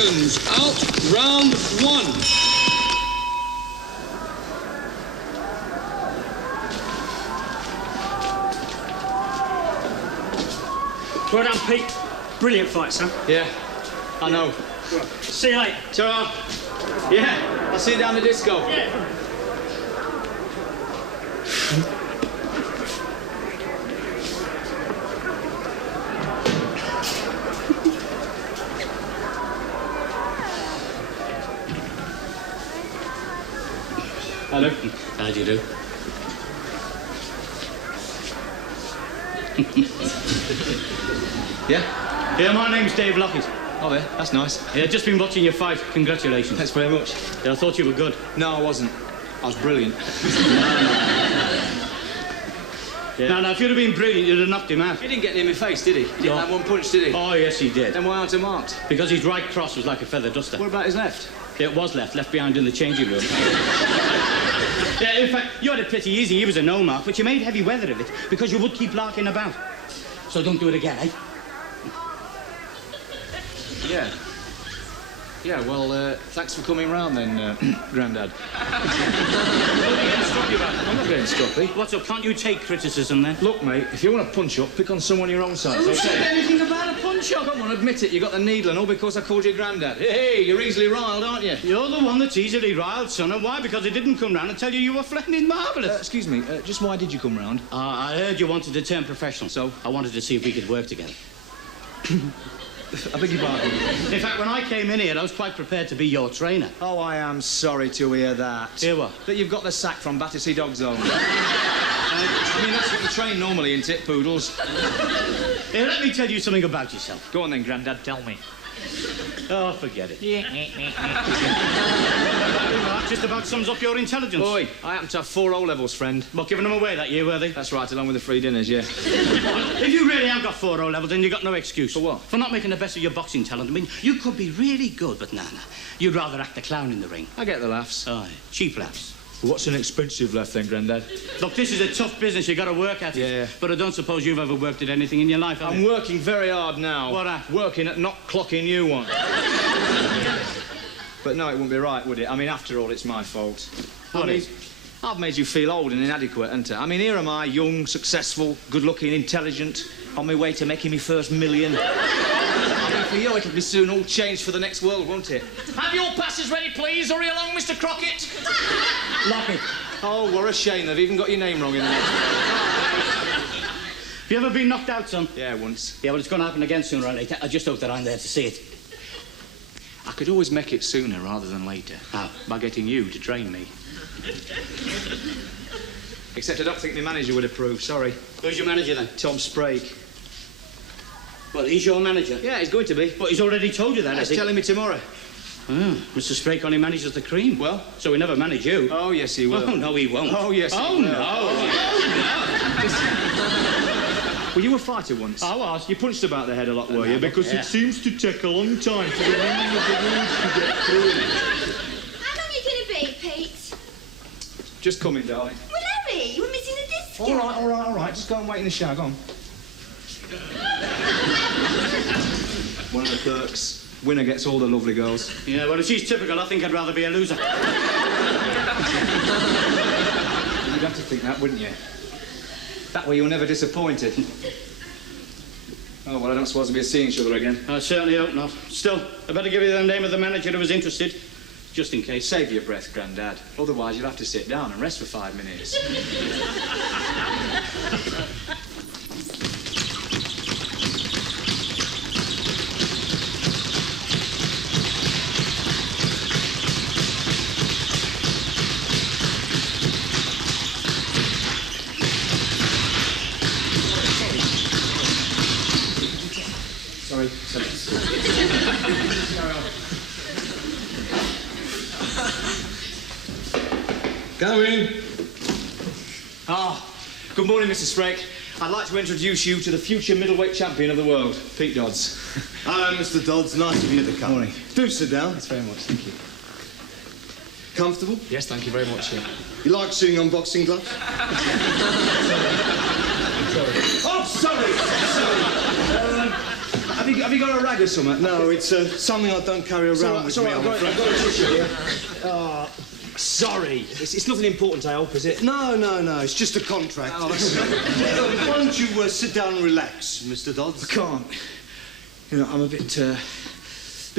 seconds. Out, round one. Well done, Pete. Brilliant fight, son. Yeah, I know. See you later. Ta-ra. Yeah, I'll see you down the disco. Yeah. Hello. How do you do? Yeah? Yeah, my name's Dave Lockett. Oh, yeah, that's nice. Yeah, just been watching your fight. Congratulations. Thanks very much. Yeah, I thought you were good. No, I wasn't. I was brilliant. Yeah. Now, if you'd have been brilliant, you'd have knocked him out. He didn't get it in my face, did he? He didn't have one punch, did he? Oh, yes, he did. Then why aren't I marked? Because his right cross was like a feather duster. What about his left? It was left behind in the changing room. Yeah, in fact, you had it pretty easy. He was a no mark, but you made heavy weather of it because you would keep larking about. So don't do it again, eh? Yeah. Yeah, well, thanks for coming round then, Grandad. I'm not getting stuffy. What's up? Can't you take criticism then? Look, mate, if you want a punch-up, pick on someone your own size. Who said anything about a punch-up? Come on, admit it. You got the needle and all because I called you Grandad. Hey, you're easily riled, aren't you? You're the one that's easily riled, son. And why? Because I didn't come round and tell you were flaming marvellous. Excuse me, just why did you come round? I heard you wanted to turn professional, so I wanted to see if we could work together. I beg your pardon. In fact, when I came in here, I was quite prepared to be your trainer. Oh, I am sorry to hear that. Hear what? That you've got the sack from Battersea Dog Zone. I mean, that's what you train normally, isn't it, poodles? Here, let me tell you something about yourself. Go on then, Grandad, tell me. Oh, forget it. That just about sums up your intelligence. Boy, I happen to have 4 O-levels, friend. What, giving them away that year, were they? That's right, along with the free dinners, yeah. If you really have got 4 O-levels, then you've got no excuse. For what? For not making the best of your boxing talent. I mean, you could be really good, but nah. You'd rather act the clown in the ring. I get the laughs. Oh, cheap laughs. What's an expensive laugh then, Grandad? Look, this is a tough business. You've got to work at it. Yeah. But I don't suppose you've ever worked at anything in your life, have I'm you? working very hard now. What at? Working at not clocking you one. But no, it wouldn't be right, would it? I mean, after all, it's my fault. What is? I've made you feel old and inadequate, haven't I? I mean, here am I, young, successful, good-looking, intelligent, on my way to making my first million. I mean, for you, it'll be soon all changed for the next world, won't it? Have your passes ready, please. Hurry along, Mr. Crockett. Lockett. Oh, what a shame. They've even got your name wrong in the next. Have you ever been knocked out, son? Yeah, once. Yeah, well, it's going to happen again sooner or later. I just hope that I'm there to see it. I could always make it sooner rather than later. How? By getting you to train me. Except I don't think my manager would approve, sorry. Who's your manager, then? Tom Sprague. Well, he's your manager. Yeah, he's going to be. But he's already told you that, has He's he? telling me tomorrow. Oh, Mr. Sprake only manages the cream. Well? So he never manage you. Oh, yes, he will. Oh, no, he won't. Oh, yes, he Oh, will. no. Well, you were a fighter once. I was. You punched about the head a lot, were No, you? Because yeah. it seems to take a long time for the meaning of the words to get through. How long are you going to be, Pete? Just coming, darling. Well, hurry. We're missing the disco. All right. Just go and wait in the shower. Go on. One of the perks. Winner gets all the lovely girls. Yeah, well, if she's typical, I think I'd rather be a loser. You'd have to think that, wouldn't you? That way you're never disappointed. Oh, well, I don't suppose we'll be seeing each other again. I certainly hope not. Still, I better give you the name of the manager who was interested, just in case. Save your breath, Grandad. Otherwise, you'll have to sit down and rest for 5 minutes. Sorry. Come in. Good morning, Mr. Sprake. I'd like to introduce you to the future middleweight champion of the world, Pete Dodds. Hello, Mr. Dodds. Nice of you to come. Morning. Do sit down. Thanks very much, thank you. Comfortable? Yes, thank you very much, yeah. You like sitting on boxing gloves? Oh, sorry. Have Have you got a rag or something? No, it's something I don't carry around with me. I've got a tissue here. Sorry. It's nothing important, I hope, is it? No, it's just a contract. Oh, that's... Why don't you sit down and relax, Mr. Dodds? I can't. You know, I'm a bit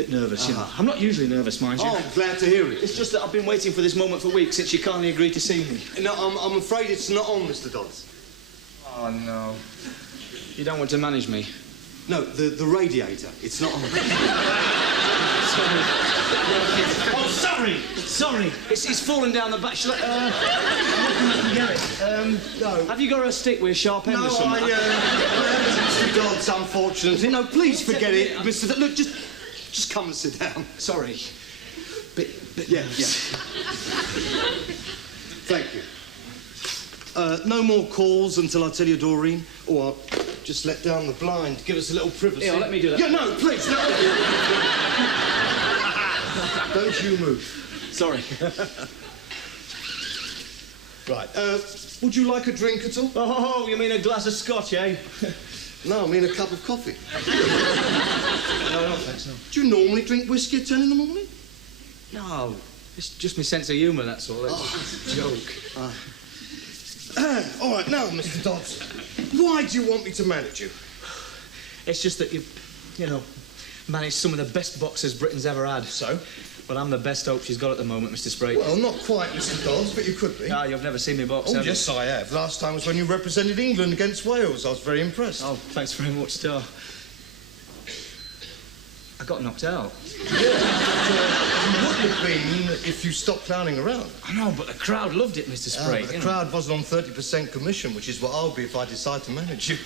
nervous, you know. I'm not usually nervous, mind you. Oh, I'm glad to hear it. It's just that I've been waiting for this moment for weeks since you kindly agreed to see me. No, I'm afraid it's not on, Mr. Dodds. Oh, no. You don't want to manage me? No, the radiator. It's not on. Oh, sorry. It's fallen down the back. Shall I get it? No. Have you got a stick with a sharp end or No, something? Mr. Dodds, unfortunately. No, please forget it, Mr. Dodds. Look, just come and sit down. Sorry. Bit Yeah. Thank you. No more calls until I tell you, Doreen, or I'll just let down the blind. Give us a little privacy. Yeah, let me do that. Yeah, no, please, no. Don't you move. Sorry. Right. Would you like a drink at all? Oh, you mean a glass of scotch, eh? No, I mean a cup of coffee. No, thanks, no. Do you normally drink whiskey at 10 in the morning? No, it's just my sense of humour, that's all. It's a joke. All right, now, Mr. Dodds, why do you want me to manage you? It's just that you know, managed some of the best boxers Britain's ever had. So? But I'm the best hope she's got at the moment, Mr. Sprague. Well, not quite, Mr. Dodds, but you could be. Ah, you've never seen me box, Oh, have you? yes, I have. Last time was when you represented England against Wales. I was very impressed. Oh, thanks very much, Star. I got knocked out. You would have been if you stopped clowning around. I know, but the crowd loved it, Mr. Sprague. The crowd wasn't on 30% commission, which is what I'll be if I decide to manage you.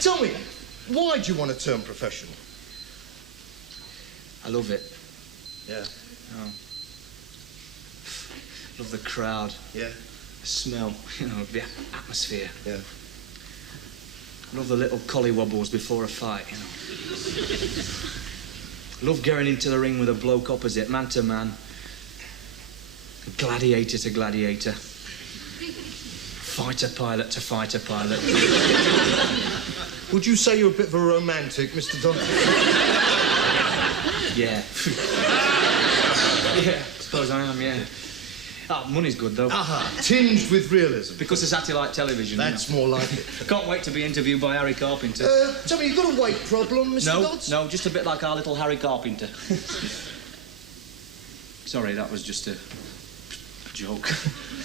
Tell me, why do you want to turn professional? I love it. Yeah. Oh. Love the crowd. Yeah. The smell, you know, the atmosphere. Yeah. Love the little collywobbles before a fight, you know. Love going into the ring with a bloke opposite, man to man. Gladiator to gladiator. Fighter pilot to fighter pilot. Would you say you're a bit of a romantic, Mr. Dodds? Yeah. Yeah, I suppose I am, yeah. Oh, money's good, though. Aha, tinged with realism. Because of satellite television. That's more like it. I can't wait to be interviewed by Harry Carpenter. Tell me, you got a weight problem, Mr. Dodds? No, just a bit like our little Harry Carpenter. Sorry, that was just a joke.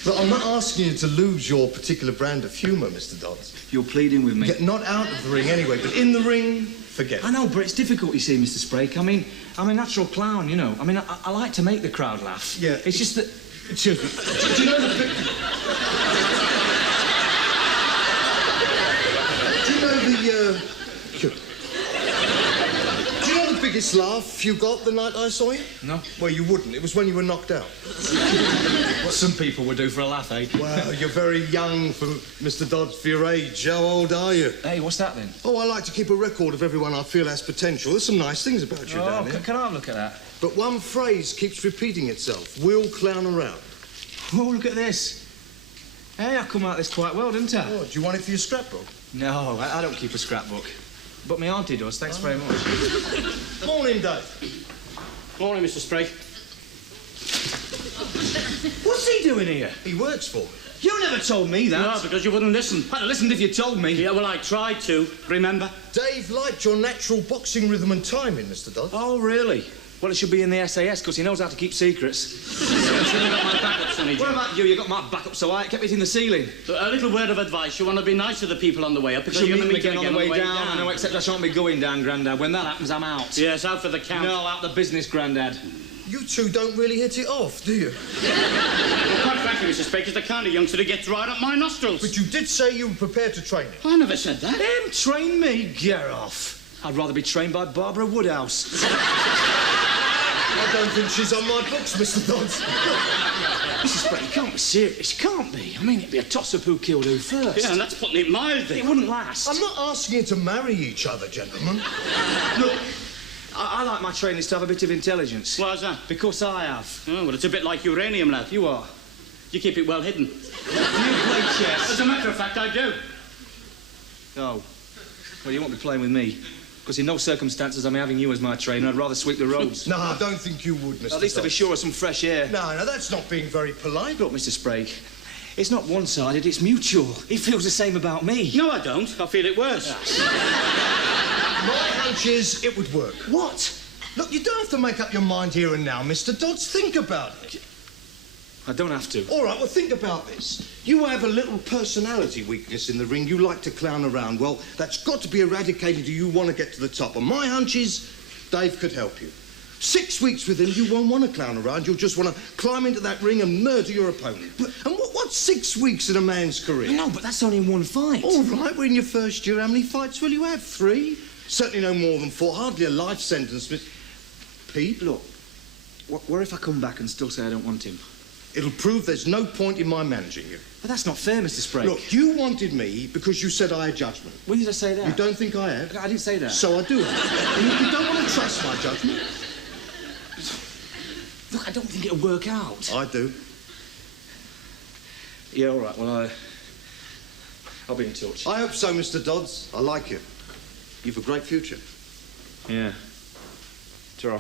But I'm not asking you to lose your particular brand of humour, Mr. Dodds. You're pleading with me. Get not out of the ring anyway, but in the ring, forget it. I know, but it's difficult, you see, Mr. Sprague. I mean, I'm a natural clown, you know. I mean, I like to make the crowd laugh. Yeah. It's just that... Excuse me. Do you know the big... Do you know the biggest laugh you got the night I saw you? No. Well, you wouldn't. It was when you were knocked out. What some people would do for a laugh, eh? Well, you're very young for Mr. Dodds for your age. How old are you? Hey, what's that, then? Oh, I like to keep a record of everyone I feel has potential. There's some nice things about you down here. Can I have a look at that? But one phrase keeps repeating itself. We'll clown around. Oh, look at this. Hey, I come out this quite well, didn't I? Oh, do you want it for your scrapbook? No, I don't keep a scrapbook. But my auntie does, thanks very much. Morning, Dave. Morning, Mr. Sprague. What's he doing here? He works for me. You never told me that. No, because you wouldn't listen. I'd have listened if you told me. Yeah, well, I tried to, remember? Dave liked your natural boxing rhythm and timing, Mr. Dodds. Oh, really? Well, it should be in the SAS, because he knows how to keep secrets. I should have got my backup, Sonny What Joe. about you? You got my backup, so I kept it in the ceiling. A little word of advice. You want to be nice to the people on the way up, because Should you're meet going to them meet again them on the way down. No, except I shan't be going down, Grandad. When that happens, I'm out. Yes, out for the count. No, out the business, Grandad. You two don't really hit it off, do you? Well, quite frankly, Mr. Sprague, is the kind of youngster that gets right up my nostrils. But you did say you were prepared to train him. I never said that. Him train me? Get off. I'd rather be trained by Barbara Woodhouse. I don't think she's on my books, Mr. Dodds. Mrs. Sprague, you can't be serious. You can't be. I mean, it'd be a toss-up who killed who first. Yeah, and that's putting it mildly. It wouldn't last. I'm not asking you to marry each other, gentlemen. Look, I like my trainees to have a bit of intelligence. Why's that? Because I have. Oh, well, it's a bit like uranium, lad. You are. You keep it well hidden. You play chess. As a matter of fact, I do. Oh. Well, you won't be playing with me. Because in no circumstances am I having you as my trainer. I'd rather sweep the roads. No, I don't think you would, Mr. At least to be Dodds. sure of some fresh air. No, that's not being very polite. Look, Mr. Sprague, it's not one-sided, it's mutual. He feels the same about me. No, I don't. I feel it worse. My hunch is it would work. What? Look, you don't have to make up your mind here and now, Mr. Dodds. Think about it. I don't have to. All right, well, think about this. You have a little personality weakness in the ring. You like to clown around. Well, that's got to be eradicated if you want to get to the top. And my hunch is Dave could help you. 6 weeks with him, you won't want to clown around. You'll just want to climb into that ring and murder your opponent. And what's 6 weeks in a man's career? No, but that's only one fight. All right, we're in your first year. How many fights will you have? 3? Certainly no more than 4. Hardly a life sentence, Pete. Look, what if I come back and still say I don't want him? It'll prove there's no point in my managing you. But that's not fair, Mr. Sprague. Look, you wanted me because you said I had judgment. When did I say that? You don't think I have? I didn't say that. So I do have. And you don't want to trust my judgment? Look, I don't think it'll work out. I do. Yeah, all right, well, I'll be in touch. I hope so, Mr. Dodds. I like you. You've a great future. Yeah. Ta-ra.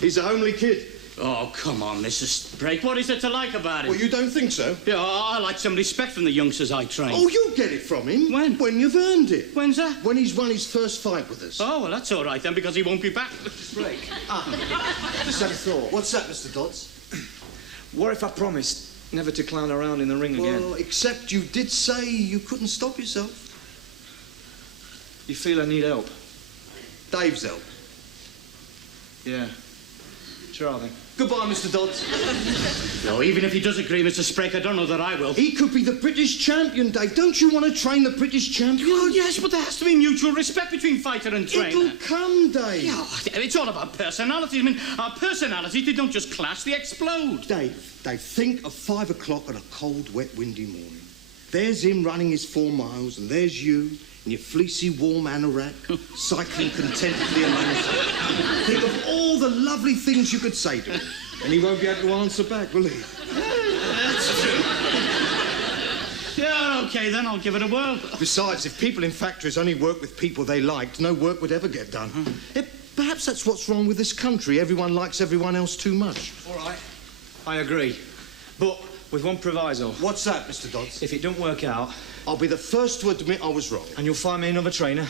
He's a homely kid. Oh, come on, Mr. Sprague. What is there to like about him? Well, you don't think so? Yeah, I like some respect from the youngsters I train. Oh, you'll get it from him. When? When you've earned it. When's that? When he's won his first fight with us. Oh, well, that's all right then, because he won't be back. Sprague. Just had a thought. What's that, Mr. Dodds? What if I promised never to clown around in the ring again? Well, except you did say you couldn't stop yourself. You feel I need help? Dave's help. Yeah. Ta-ra, then. Goodbye, Mr. Dodds. No, even if he does agree, Mr. Sprague, I don't know that I will. He could be the British champion, Dave. Don't you want to train the British champion? Oh, yes, but there has to be mutual respect between fighter and trainer. It'll come, Dave. Yeah, it's all about personality. I mean, our personalities, they don't just clash, they explode. Dave, think of 5 o'clock on a cold, wet, windy morning. There's him running his 4 miles, and there's you in your fleecy, warm anorak, cycling contentedly among us. Think of all the lovely things you could say to him, and he won't be able to answer back, will he? That's true. Yeah, OK, then I'll give it a whirl. Besides, if people in factories only work with people they liked, no work would ever get done. Perhaps that's what's wrong with this country. Everyone likes everyone else too much. All right. I agree. But with one proviso. What's that, Mr. Dodds? If it don't work out... I'll be the first to admit I was wrong. And you'll find me another trainer?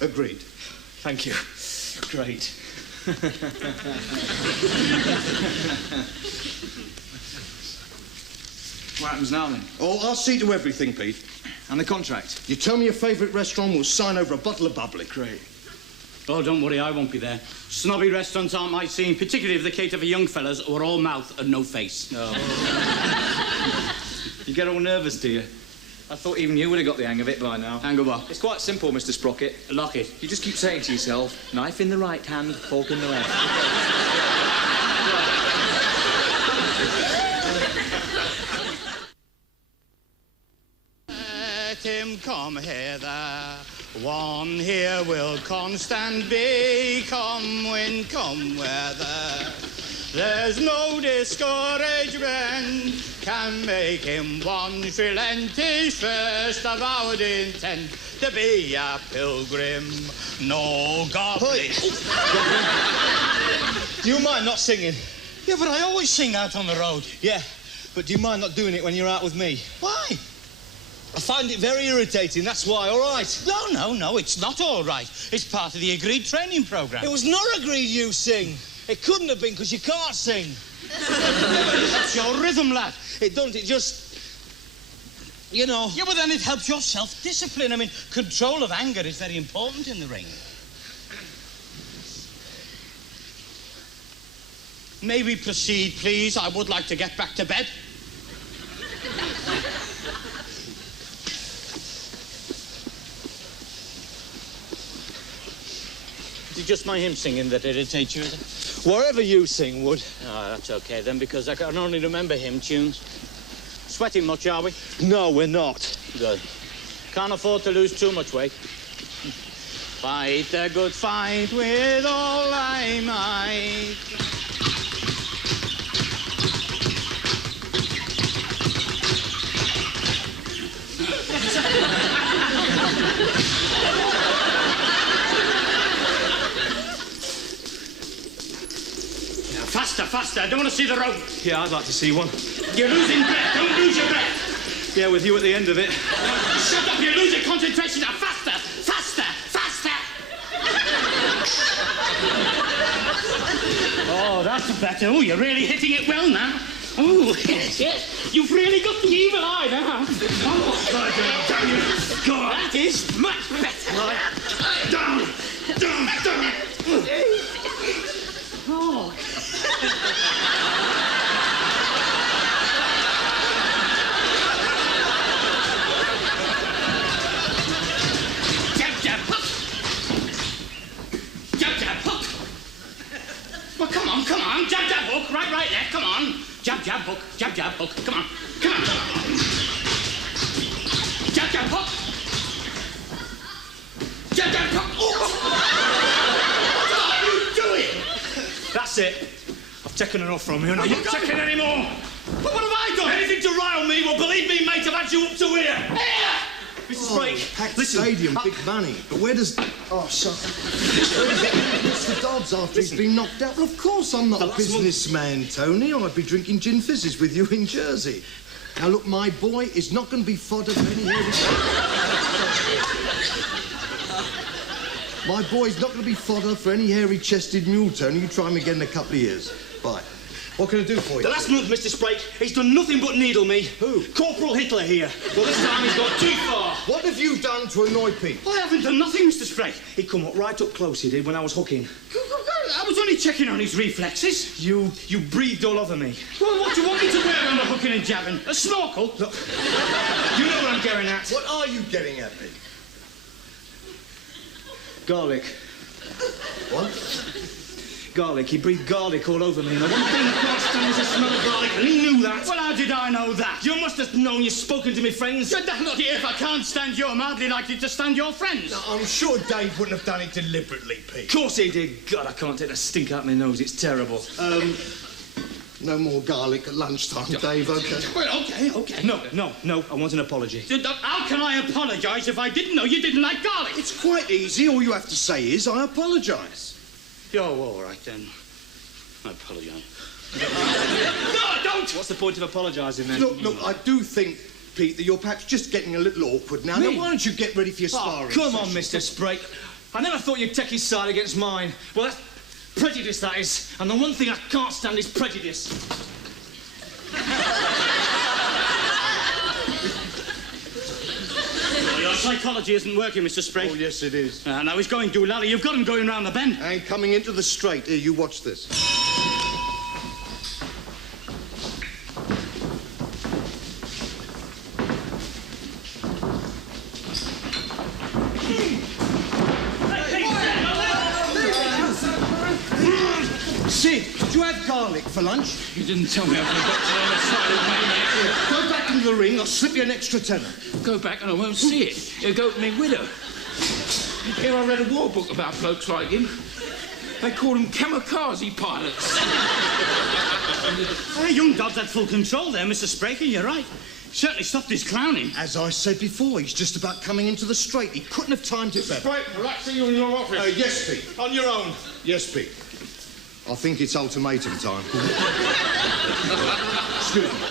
Agreed. Thank you. Great. What happens now, then? Oh, I'll see to everything, Pete. And the contract? You tell me your favourite restaurant, we'll sign over a bottle of bubbly. Great. Oh, don't worry, I won't be there. Snobby restaurants aren't my scene, particularly if they cater for young fellas who are all mouth and no face. Oh. You get all nervous, do you? I thought even you would have got the hang of it by now. Hang of what? It's quite simple, Mr. Sprocket. Lock it. You just keep saying to yourself, knife in the right hand, fork in the left. Let him come hither. One here will constant be, come wind, come weather. There's no discouragement can make him once relent his first avowed intent to be a pilgrim. No goblin. Do you mind not singing? Yeah, but I always sing out on the road. Yeah, but do you mind not doing it when you're out with me? Why? I find it very irritating, that's why, all right? No, it's not all right. It's part of the agreed training program. It was not agreed you sing. It couldn't have been, because you can't sing. That's your rhythm, lad. It don't, it just... You know... Yeah, but then it helps your self-discipline. I mean, control of anger is very important in the ring. May we proceed, please? I would like to get back to bed. Is it just my hymn singing that irritates you, is it? Whatever you sing, Wood. Oh, that's okay then, because I can only remember hymn tunes. Sweating much, are we? No, we're not. Good. Can't afford to lose too much weight. Fight the good fight with all thy might. Faster, faster. I don't want to see the rope. Yeah, I'd like to see one. You're losing breath. Don't lose your breath. Yeah, with you at the end of it. Shut up. You're losing concentration. Now, faster, faster, faster. Oh, that's better. Oh, you're really hitting it well now. Oh, yes, yes. You've really got the evil eye now. Oh, damn you. God, that is much better. Right. Down, down, down. Oh. Jab, jab, hook. Jab, jab, hook. Well, come on. Jab, jab, hook. Right, left. Come on. Jab, jab, hook. Jab, jab, hook. Come on. Jab, jab, hook. Jab, jab, hook. Oh. What are you doing? That's it. I've taken enough from you, and I'm Are you not taking any more. But what have I done? Anything to rile me? Well, believe me, mate, I've had you up to here. Here! Mr. Sprake, Packed listen. stadium, big money. But where does... Oh, shut up. Where does Mr. Dobbs after he's been knocked out? Well, of course I'm not a businessman, Tony. I'd be drinking gin fizzes with you in Jersey. Now, look, my boy is not going to be fodder for any hairy... My boy's not going to be fodder for any hairy-chested mule, Tony. You try him again in a couple of years. Bye. What can I do for you? The last month, Mr. Sprake, he's done nothing but needle me. Who? Corporal Hitler here. Well, this time he's gone too far. What have you done to annoy Pete? I haven't done nothing, Mr. Sprake. He come up right up close, he did, when I was hooking. I was only checking on his reflexes. You breathed all over me. Well, what do you want me to wear when I'm hooking and jabbing? A snorkel? Look, you know what I'm getting at. What are you getting at, Pete? Garlic. What? Garlic. He breathed garlic all over me, and the one thing I can't stand is the smell of garlic, and he knew that. Well, how did I know that? You must have known you've spoken to me friends. Look here, if I can't stand you, I'm hardly likely to stand your friends. I'm sure Dave wouldn't have done it deliberately, Pete. Of course he did. God, I can't take the stink out my nose. It's terrible. No more garlic at lunchtime, Dave, OK? Well, OK. No. I want an apology. How can I apologise if I didn't know you didn't like garlic? It's quite easy. All you have to say is, I apologise. You're all right, then. I apologise. No, I don't! What's the point of apologising, then? Look, I do think, Pete, that you're perhaps just getting a little awkward now. Me? Now, why don't you get ready for your sparring Come on, session? Mr. Sprake. I never thought you'd take his side against mine. Well, that's prejudice, that is. And the one thing I can't stand is prejudice. Well, your psychology isn't working, Mr. Sprake. Oh, yes, it is. Now he's going doolally. You've got him going round the bend. And coming into the straight. Here, you watch this. Sid, did you have garlic for lunch? You didn't tell me I was got to the other side of my neck. Go back into the ring. I'll slip you an extra tenner. Go back and I won't see it. He'll go to me widow. Here I read a war book about blokes like him. They call them kamikaze pilots. Young Dobbs had full control there, Mr. Sprake, and you're right. Certainly stopped his clowning. As I said before, he's just about coming into the straight. He couldn't have timed it better. Right, I'd like to see you in your office. Yes, Pete. On your own. Yes, Pete. I think it's ultimatum time. Excuse me.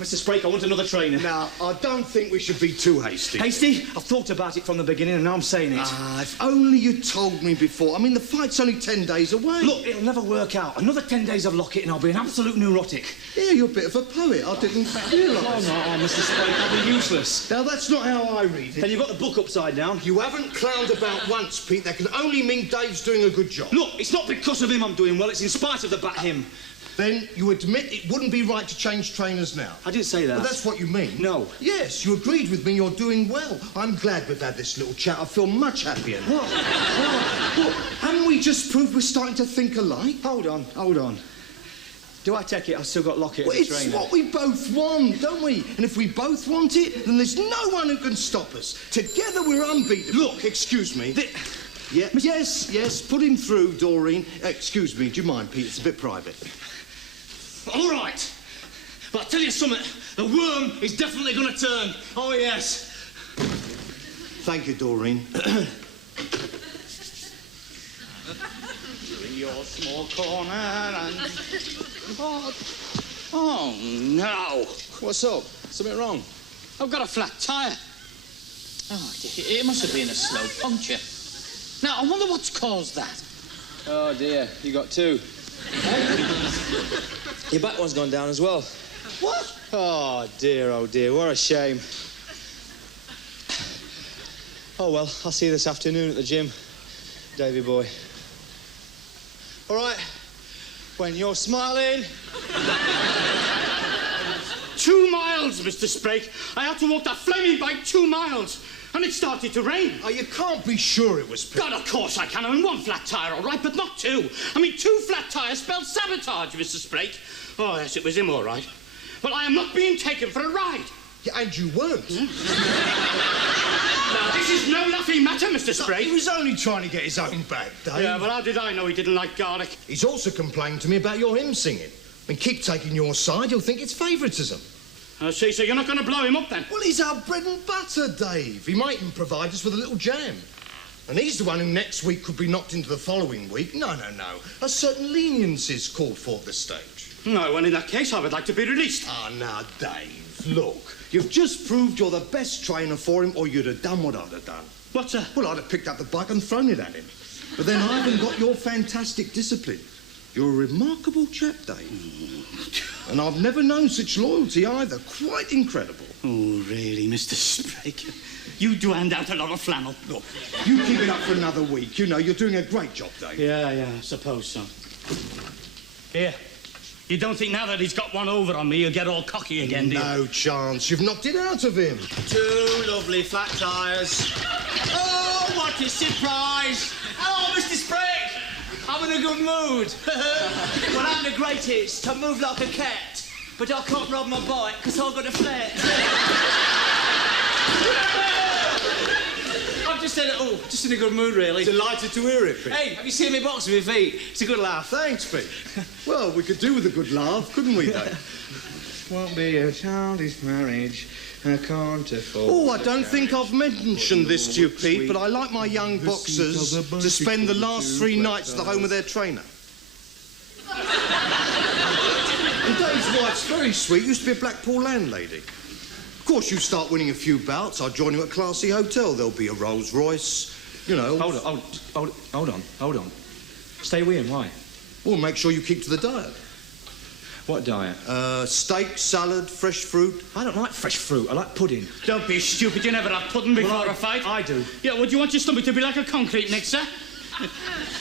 Mr. Sprake, I want another trainer. Now, I don't think we should be too hasty. Hasty? I've thought about it from the beginning, and now I'm saying it. Ah, if only you told me before. I mean, the fight's only 10 days away. Look, it'll never work out. Another 10 days of lock it, and I'll be an absolute neurotic. Yeah, you're a bit of a poet. I didn't realise. Oh, Mr. Sprake, I'll be useless. Now, that's not how I read it. Then you've got the book upside down. You haven't clowned about once, Pete. That can only mean Dave's doing a good job. Look, it's not because of him I'm doing well, it's in spite of the bat him. Then you admit it wouldn't be right to change trainers now. I didn't say that. Well, that's what you mean. No. Yes, you agreed with me. You're doing well. I'm glad we've had this little chat. I feel much happier. What? Haven't we just proved we're starting to think alike? Hold on. Do I take it I've still got Lockett Well, as a it's trainer? what we both want, don't we? And if we both want it, then there's no one who can stop us. Together we're unbeatable. Look, excuse me. Yes, put him through, Doreen. Excuse me, do you mind, Pete? It's a bit private. All right. But I'll tell you something. The worm is definitely going to turn. Oh, yes. Thank you, Doreen. in your small corner and... Oh, no. What's up? Something wrong? I've got a flat tyre. Oh, it must have been a slow puncture. Now, I wonder what's caused that. Oh, dear. You got two. Your back one's gone down as well. What? Oh, dear, what a shame. Oh, well, I'll see you this afternoon at the gym, Davy boy. All right, when you're smiling... 2 miles, Mr. Sprake. I had to walk that flaming bike 2 miles, and it started to rain. Oh, you can't be sure it was Pete. God, of course I can. I mean, 1 flat tyre, all right, but not 2. I mean, 2 flat tyres spelled sabotage, Mr. Sprake. Oh, yes, it was him, all right. But I am not being taken for a ride. Yeah, and you weren't. Now, this is no laughing matter, Mr. Sprake. He was only trying to get his own back, Dave. Yeah, but how did I know he didn't like garlic? He's also complained to me about your hymn singing. I mean, keep taking your side, he'll think it's favouritism. I see, so you're not going to blow him up, then? Well, he's our bread and butter, Dave. He might even provide us with a little jam. And he's the one who next week could be knocked into the following week. No. A certain leniency is called for at this stage. No, well, in that case, I would like to be released. Ah, now, Dave, look. You've just proved you're the best trainer for him, or you'd have done what I'd have done. What's that? Well, I'd have picked up the bike and thrown it at him. But then I haven't got your fantastic discipline. You're a remarkable chap, Dave. And I've never known such loyalty either. Quite incredible. Oh, really, Mr. Sprake? You do hand out a lot of flannel. Look, you keep it up for another week. You know, you're doing a great job, Dave. Yeah, I suppose so. Here. You don't think now that he's got one over on me, he'll get all cocky again, do you? No chance. You've knocked it out of him. 2 lovely flat tyres. Oh, what a surprise! Hello, Mr. Sprake! I'm in a good mood. Well, I'm the greatest. I move like a cat, but I can't ride my bike because I've got a flat. I'm just in a good mood, really. Delighted to hear it, Pete. Hey, have you seen me boxing with feet? It's a good laugh. Thanks, Pete. Well, we could do with a good laugh, couldn't we, Dave? Won't be a childish marriage. I can't afford... Oh, I don't think I've mentioned this to you, Pete, but I like my young boxers to spend the last 3 nights at the home of their trainer. And Dave's wife's very sweet. Used to be a Blackpool landlady. Of course, you start winning a few bouts, I'll join you at Classy Hotel. There'll be a Rolls Royce, you know... Hold on. Stay with him, why? Well, make sure you keep to the diet. What diet? Steak, salad, fresh fruit. I don't like fresh fruit. I like pudding. Don't be stupid. You never have pudding before a fight. I do. Yeah, would you want your stomach to be like a concrete mixer?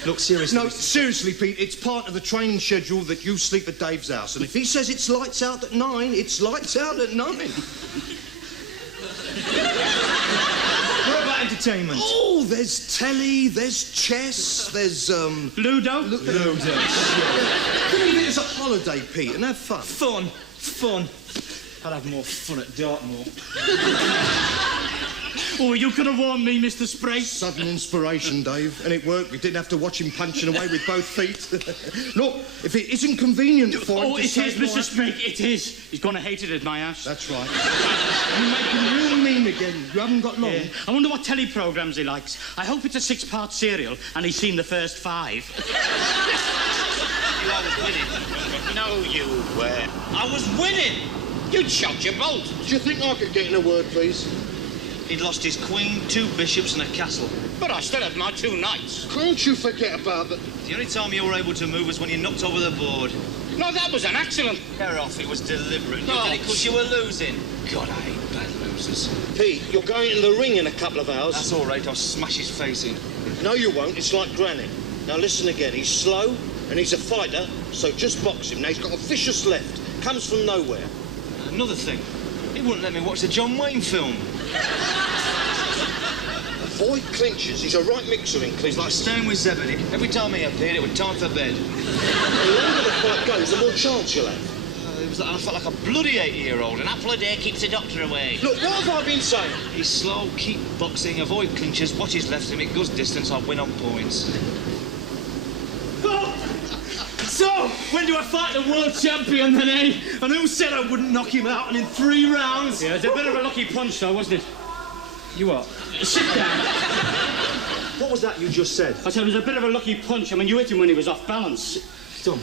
Look, seriously. No, seriously, Pete, it's part of the training schedule that you sleep at Dave's house. And if he says it's lights out at 9, it's lights out at 9. What about entertainment? Oh, there's telly, there's chess, there's, Ludo? Ludo. Come and get us a holiday, Pete, and have fun. Fun. I'd have more fun at Dartmoor. Oh, you could have warned me, Mr. Sprake. Sudden inspiration, Dave, and it worked. We didn't have to watch him punching away with both feet. Look, if it isn't convenient for him... Oh, it is, Mr. Sprake, it is. He's going to hate it at my house. That's right. You're making real mean again. You haven't got long. Yeah. I wonder what telly programmes he likes. I hope it's a 6-part serial and he's seen the first 5. You I was winning. No, you were. I was winning. You'd shot your bolt. Do you think I could get in a word, please? He'd lost his queen, 2 bishops and a castle. But I still had my 2 knights. Can't you forget about that? The only time you were able to move was when you knocked over the board. No, that was an accident. Tear off, it was deliberate. You Oh. did it because you were losing. God, I hate bad losers. Pete, you're going into the ring in a couple of hours. That's all right, I'll smash his face in. No, you won't. It's like granite. Now, listen again. He's slow, and he's a fighter, so just box him. Now, he's got a vicious left. Comes from nowhere. Another thing, he wouldn't let me watch the John Wayne film. Boy clinches. He's a right mixer in He's Cleveland. like staying with Zebedee. Every time he appeared, it was time for bed. The longer the fight goes, the more chance you'll have. I felt like a bloody 80-year-old. An apple a day keeps the doctor away. Look, what have I been saying? He's slow, keep boxing, avoid clinches, watch his left him, it goes distance, I'll win on points. So, when do I fight the world champion then, eh? And who said I wouldn't knock him out and in 3 rounds? Yeah, it's a bit of a lucky punch, though, wasn't it? You what? Sit down. What was that you just said? I said it was a bit of a lucky punch. I mean, you hit him when he was off balance. Tom.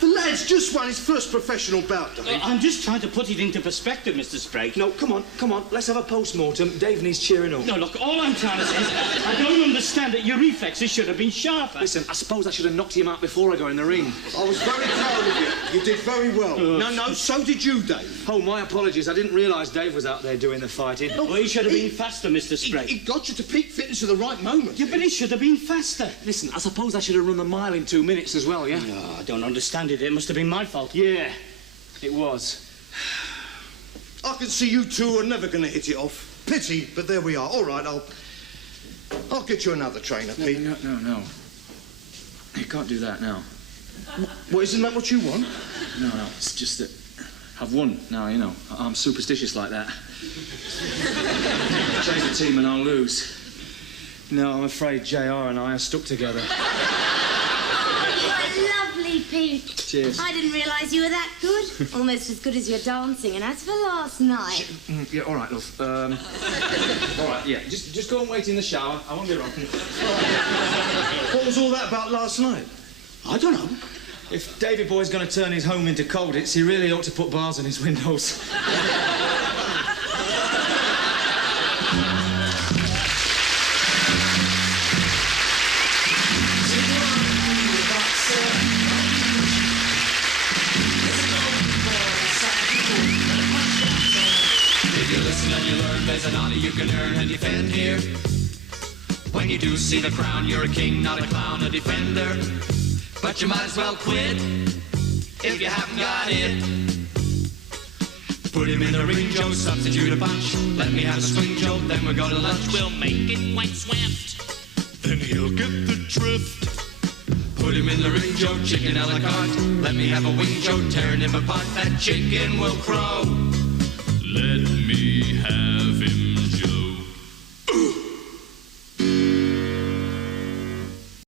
The lad's just won his first professional bout, Dave. I'm just trying to put it into perspective, Mr. Sprague. No, come on. Let's have a post-mortem. Dave needs cheering up. No, look, all I'm trying to say is I don't understand that your reflexes should have been sharper. Listen, I suppose I should have knocked him out before I got in the ring. I was very proud of you. You did very well. No, so did you, Dave. Oh, my apologies. I didn't realise Dave was out there doing the fighting. Well, he should have been faster, Mr. Sprague. He got you to peak fitness at the right moment. Yeah, but he should have been faster. Listen, I suppose I should have run the mile in 2 minutes as well, yeah? No, I don't understand it. It must have been my fault. Yeah, it was. I can see you two are never going to hit it off. Pity, but there we are. All right, I'll get you another trainer, Pete. No. You can't do that now. Well, isn't that what you want? No, it's just that I've won now, you know. I'm superstitious like that. Change the team and I'll lose. No, I'm afraid JR and I are stuck together. Lovely, Pete. Cheers. I didn't realise you were that good. Almost as good as your dancing. And as for last night... Yeah, all right, love. All right, yeah. Just go and wait in the shower. I won't be wrong. What was all that about last night? I don't know. If Davy Boy's going to turn his home into Colditz, he really ought to put bars on his windows. There's an honor you can earn and defend here. When you do see the crown, you're a king, not a clown, a defender. But you might as well quit if you haven't got it. Put him in the ring, Joe, substitute a punch. Let me have a swing, Joe, then we'll go to lunch. We'll make it quite swift, then he'll get the drift. Put him in the ring, Joe, chicken a la carte. Let me have a wing, Joe, tearing him apart. That chicken will crow. Let me have him